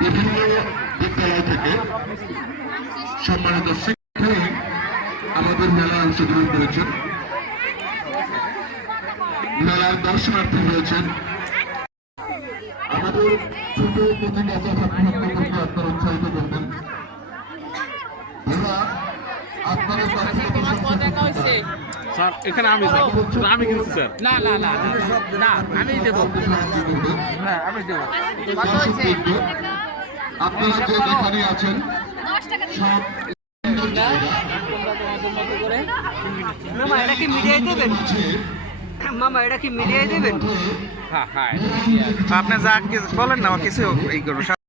বিভিন্ন সম্মানিত শিক্ষার্থী আমাদের মেলায় অংশগ্রহণ করেছেন মেলার দর্শনার্থী হয়েছেন আমাদের ছোট প্রতি বাচ্চা আপনারা উৎসাহিত করবেন ওরা আপনাদের কাছ থেকে প্রশংসা করতে চায়। স্যার এখানে আমি স্যার। আমি কিনছি স্যার। না না না না, না আমি দেবো। করবেন হ্যাঁ আমি দেবো। দর্শকবৃন্দ, আপনারা যে যেখানে আছেন মামা এটা কি মিডিয়ায় দেবেন? মামা এটা কি মিডিয়ায় দেবেন? হ্যাঁ হ্যাঁ আপনি যা বলেন না কিছু এই করুন।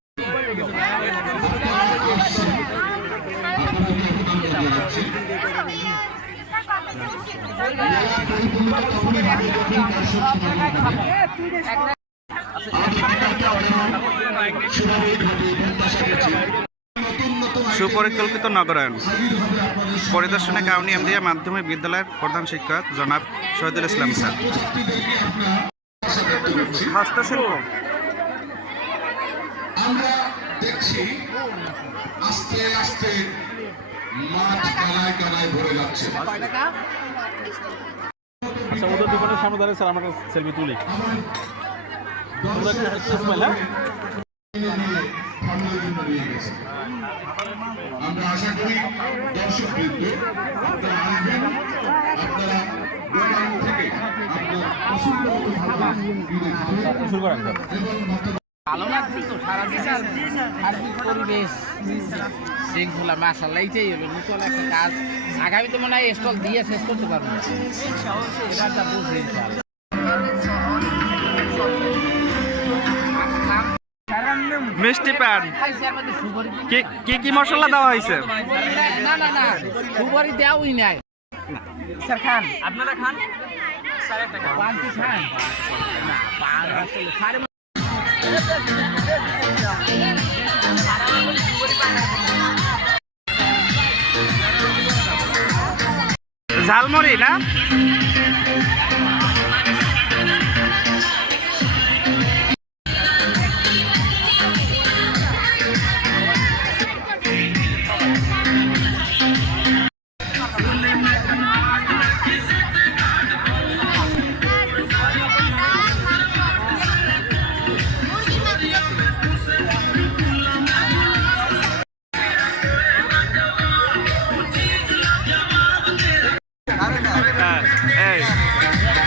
সুপরিকল্পিত নগরায়ন পরিদর্শনে কাউনি এমডিএ মাধ্যমিক বিদ্যালয়ের প্রধান শিক্ষক জনাব শহীদুল ইসলাম স্যার। হস্তশিল্প। আমরা দেখছি আস্তে আস্তে মাঠ কানায় কানায় ভরে যাচ্ছে। আচ্ছা ওদের দোকানের সামনে দাঁড়িয়ে স্যার আমরা সেলফি তুলি। আমরা আশা করি দর্শক বৃন্দ আপনারা আসবেন। আপনারা থেকে আপনার শুরু করেন ভালো লাগছে তো সারা সার্বিক পরিবেশ? শৃঙ্খলা মাসাল্লাহ এইটাই হলো নতুন একটা কাজ। আগামী মনে হয় স্টল দিয়ে শেষ করতে পারব। মিষ্টি পান। কি কি কি মশলা দেওয়া হয়েছে? না না না সুপারি দেওয়াই নাই। স্যার খান। আপনারা খান? ঝালমুড়ি না? Hey.